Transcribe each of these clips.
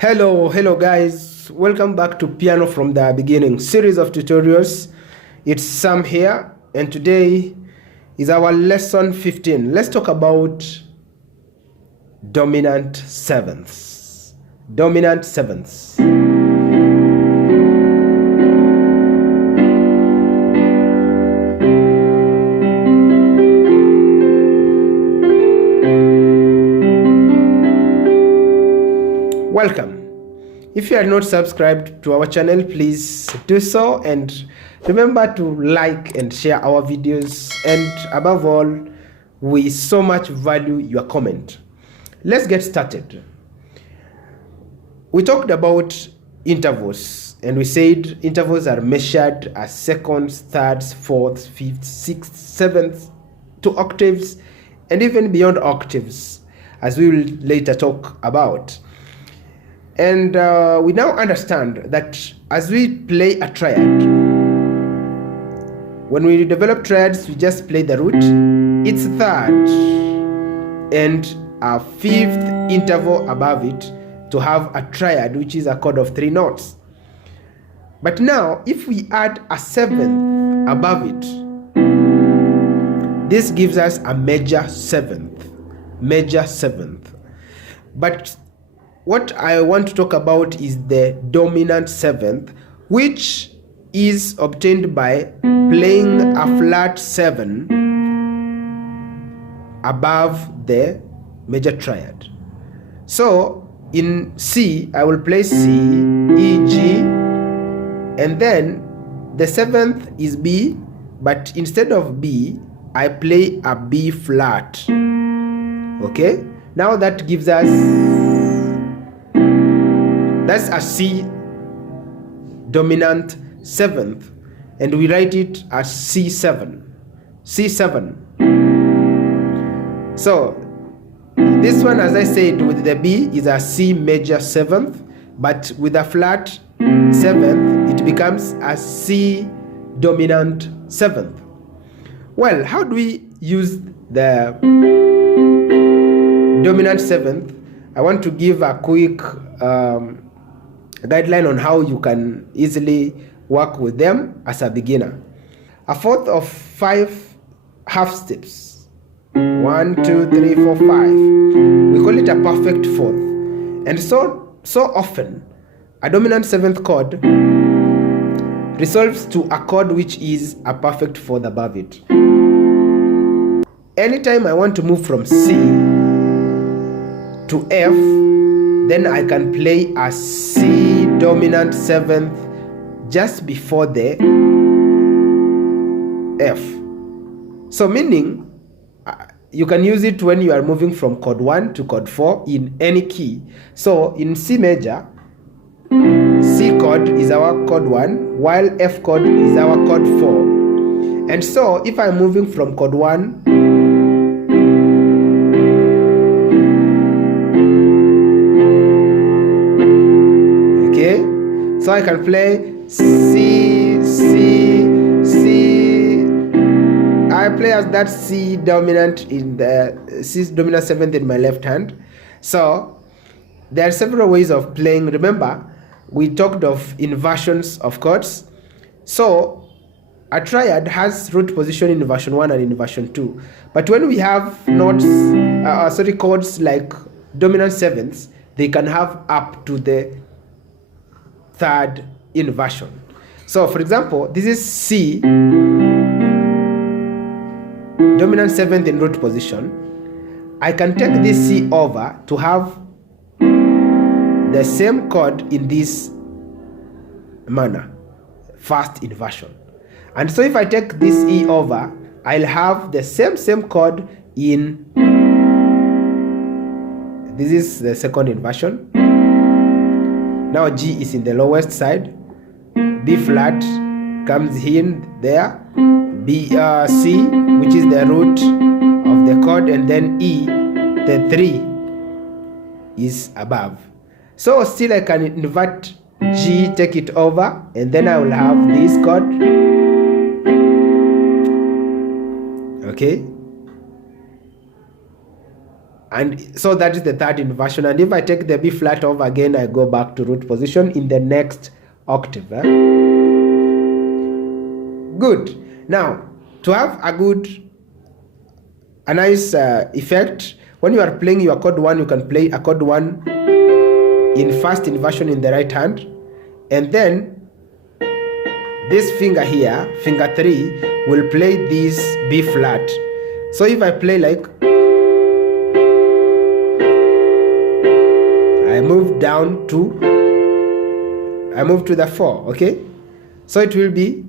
Hello guys, welcome back to Piano from the Beginning series of tutorials. It's Sam here, and today is our lesson 15. Let's talk about dominant sevenths. Dominant sevenths. Welcome. If you are not subscribed to our channel, please do so, and remember to like and share our videos, and above all, we so much value your comment. Let's get started. We talked about intervals, and we said intervals are measured as seconds, thirds, fourths, fifths, sixths, sevenths, to octaves, and even beyond octaves, as we will later talk about. And we now understand that as we play a triad, when we develop triads, we just play the root, its third, and a fifth interval above it to have a triad, which is a chord of 3 notes. But now, if we add a seventh above it, this gives us a major seventh. Major seventh. But what I want to talk about is the dominant seventh, which is obtained by playing a flat 7 above the major triad. So in C, I will play C, E, G, and then the seventh is B, but instead of B, I play a B flat. Okay? Now that gives us, that's a C dominant seventh, and we write it as C7. C7. So this one, as I said, with the B is a C major seventh, but with a flat seventh, it becomes a C dominant seventh. Well, how do we use the dominant seventh? I want to give a quick guideline on how you can easily work with them as a beginner. A fourth of 5 half steps. 1, 2, 3, 4, 5. We call it a perfect fourth. And so often, a dominant seventh chord resolves to a chord which is a perfect fourth above it. Anytime I want to move from C to F, then I can play a C dominant seventh just before the F. So meaning, you can use it when you are moving from chord 1 to chord 4 in any key. So in C major, C chord is our chord 1, while F chord is our chord 4. And so if I'm moving from chord 1, so I can play C, C, C. I play as that C dominant in the C dominant seventh in my left hand. So there are several ways of playing. Remember, we talked of inversions of chords. So a triad has root position in inversion 1 and inversion 2. But when we have notes, chords like dominant sevenths, they can have up to the third inversion. So for example, this is C dominant seventh in root position. I can take this C over to have the same chord in this manner, first inversion. And so if I take this E over, I'll have the same chord in, this is the second inversion. Now G is in the lowest side, B flat comes in there, B, C, which is the root of the chord, and then E, the 3 is above. So still I can invert G, take it over, and then I will have this chord. Okay. And so that is the third inversion. And if I take the B flat off again, I go back to root position in the next octave. Good. Now, to have a nice effect, when you are playing your chord 1, you can play a chord 1 in first inversion in the right hand, and then this finger here, finger 3, will play this B flat. So if I play like, I move to the 4, okay? So it will be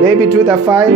maybe to the 5.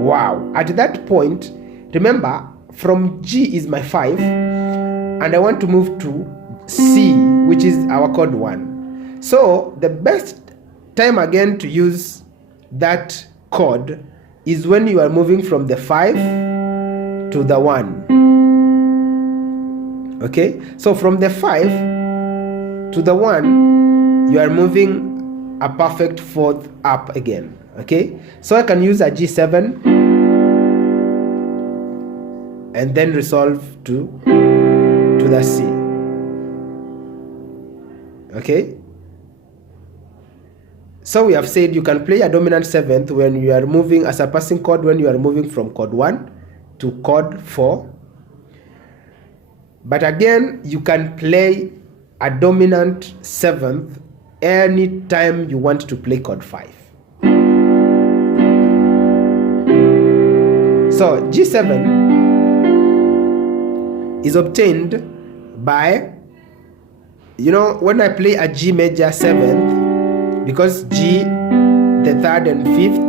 Wow. At that point, remember, from G is my 5, and I want to move to C, which is our chord 1. So the best time again to use that chord is when you are moving from the 5 to the 1. Okay? So from the 5 to the 1, you are moving a perfect fourth up again. Okay? So I can use a G7 and then resolve to the C. Okay? So we have said you can play a dominant 7th when you are moving as a passing chord, when you are moving from chord 1 to chord 4. But again, you can play a dominant 7th anytime you want to play chord 5. So G7 is obtained by, when I play a G major 7th, because G, the 3rd and 5th,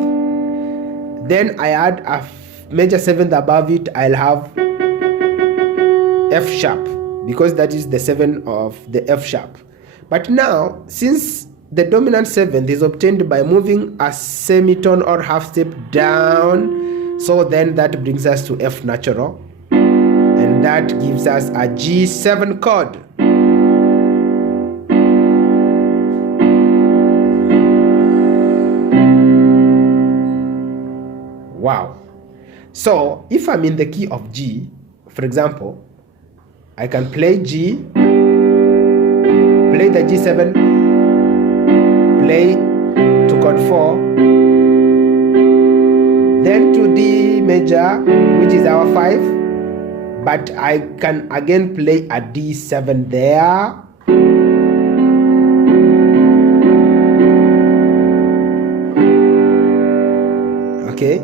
then I add a major 7th above it, I'll have F sharp, because that is the 7 of the F sharp. But now, since the dominant 7th is obtained by moving a semitone or half step down, so then that brings us to F natural, and that gives us a G7 chord. Wow. So if I'm in the key of G, for example, I can play G, play the G7, play to chord 4, then to D major, which is our 5, but I can again play a D7 there. Okay?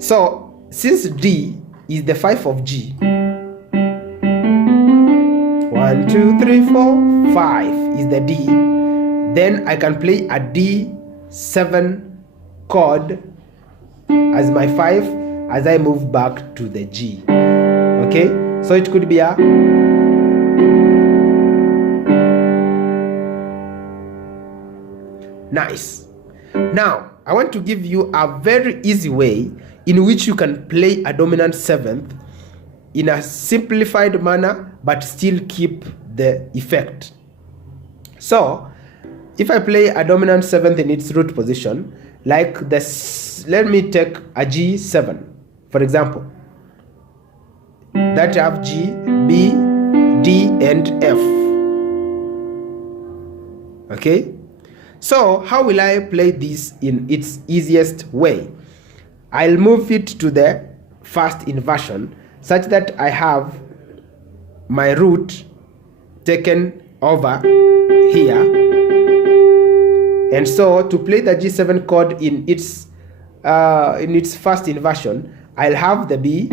So, since D is the 5 of G, 1, 2, 3, 4, 5 is the D, then I can play a D7 chord as my 5 as I move back to the G. Okay? So it could be a nice. Now, I want to give you a very easy way in which you can play a dominant 7th in a simplified manner but still keep the effect. So, if I play a dominant 7th in its root position, like this, let me take a G7, for example. That have G, B, D, and F. Okay? So, how will I play this in its easiest way? I'll move it to the first inversion such that I have my root taken over here. And so, to play the G7 chord in its first inversion, I'll have the B,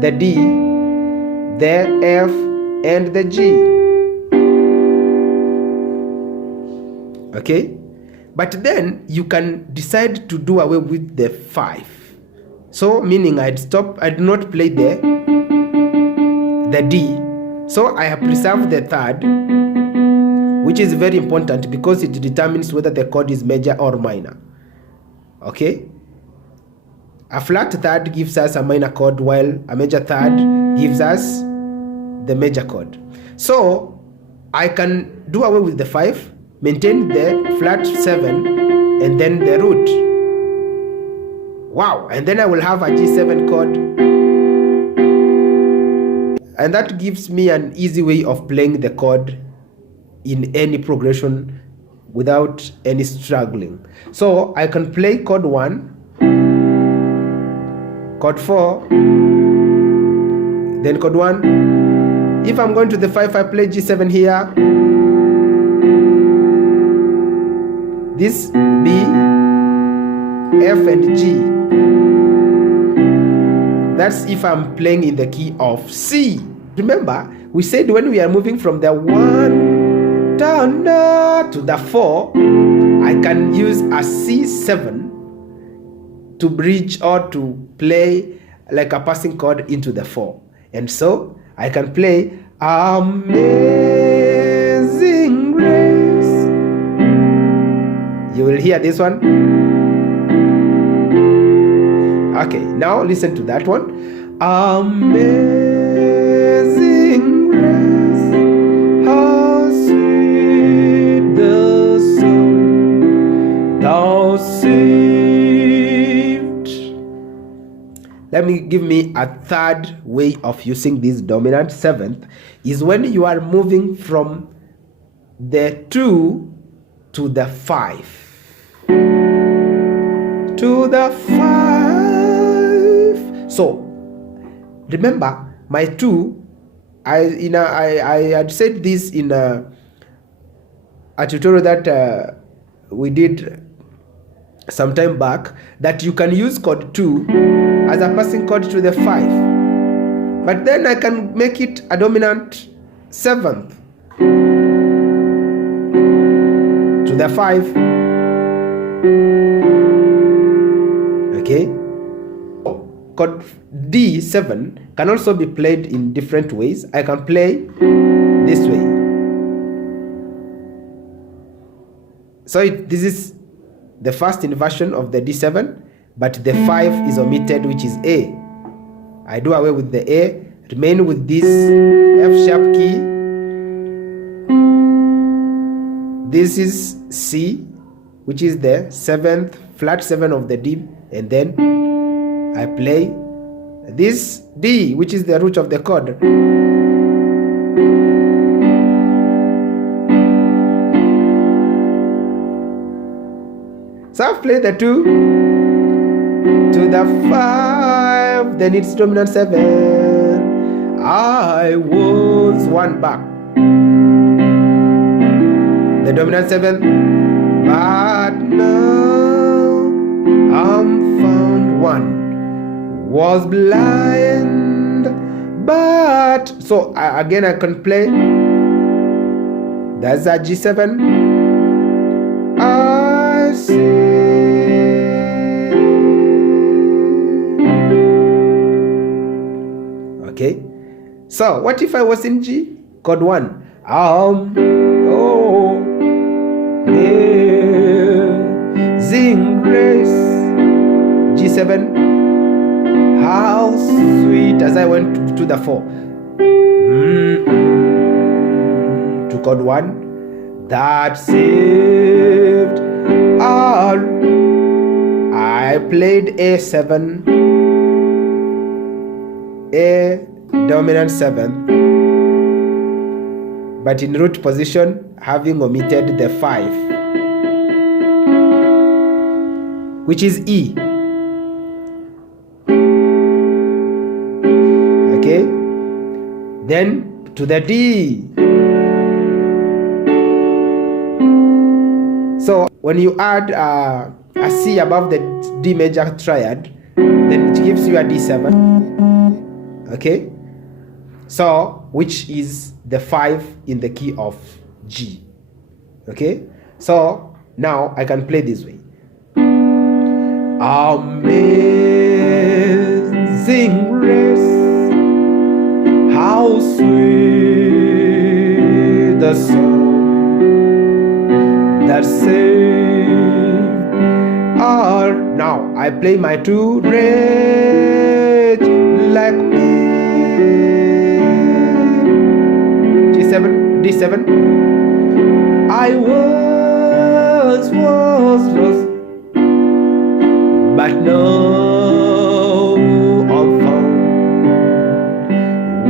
the D, the F, and the G. Okay? But then you can decide to do away with the 5. So meaning I'd not play the D. So I have preserved the 3rd, which is very important because it determines whether the chord is major or minor. Okay? A flat 3rd gives us a minor chord, while a major 3rd gives us the major chord. So I can do away with the 5 maintain the flat 7 and then the root. Wow, and then I will have a G7 chord. And that gives me an easy way of playing the chord in any progression without any struggling. So I can play chord 1, chord 4, then chord 1. If I'm going to the 5, I play G7 here. This B, F and G. That's if I'm playing in the key of C. Remember, we said when we are moving from the 1 down to the 4, I can use a C7 to bridge or to play like a passing chord into the 4. And so I can play Amazing Grace. You will hear this one. Okay, now listen to that one. Amazing grace, how sweet the sound thou saved. Let me give me a third way of using this dominant 7th is when you are moving from the 2 to the 5. To the 5. So remember my 2, I had said this in a tutorial that we did some time back, that you can use chord 2 as a passing chord to the 5, but then I can make it a dominant 7th to the 5. Okay, chord D7 can also be played in different ways. I can play this way. So this is the first inversion of the D7, but the 5 is omitted, which is A. I do away with the A, remain with this F sharp key. This is C, which is the 7th, flat 7 of the D, and then I play this D, which is the root of the chord. So I've played the 2 to the 5, then it's dominant 7. I was 1 back, the dominant 7, but now I'm found 1. Was blind, but so again I can play. That's a G7. I see. Okay, so what if I was in G? Chord 1. Amazing grace. G7. How sweet, as I went to the 4. To chord 1. That saved all. I played A7. A dominant 7th, but in root position, having omitted the 5, which is E. Okay, then to the D. So when you add a C above the D major triad, then it gives you a D7. Okay, so which is the 5 in the key of G. Okay, so now I can play this way. Amazing grace, how sweet the sound that saved all. Now I play my 2 rage like me. G7, D7. I was once was lost, but now I'm found.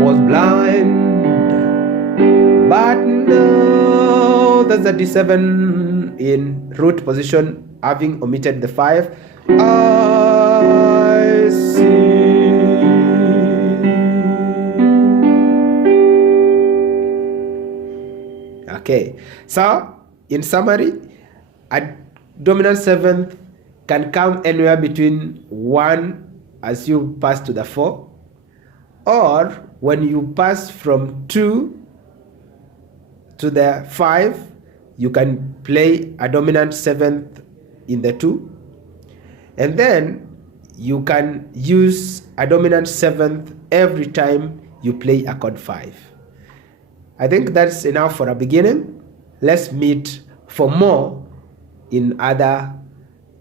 Was blind, but now that's 37 in root position, having omitted the 5. I see. Okay, so in summary, a dominant seventh can come anywhere between 1 as you pass to the 4, or when you pass from 2 to the 5, you can play a dominant seventh in the 2, and then you can use a dominant seventh every time you play a chord 5. I think that's enough for a beginning. Let's meet for more in other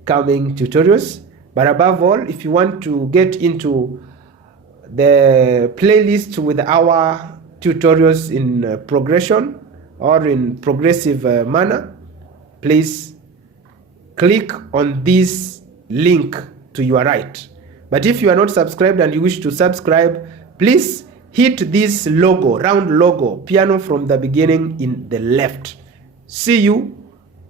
coming tutorials. But above all, if you want to get into the playlist with our tutorials in progression or in progressive manner, please click on this link to your right. But if you are not subscribed and you wish to subscribe, please hit this logo, round logo, piano from the beginning in the left. See you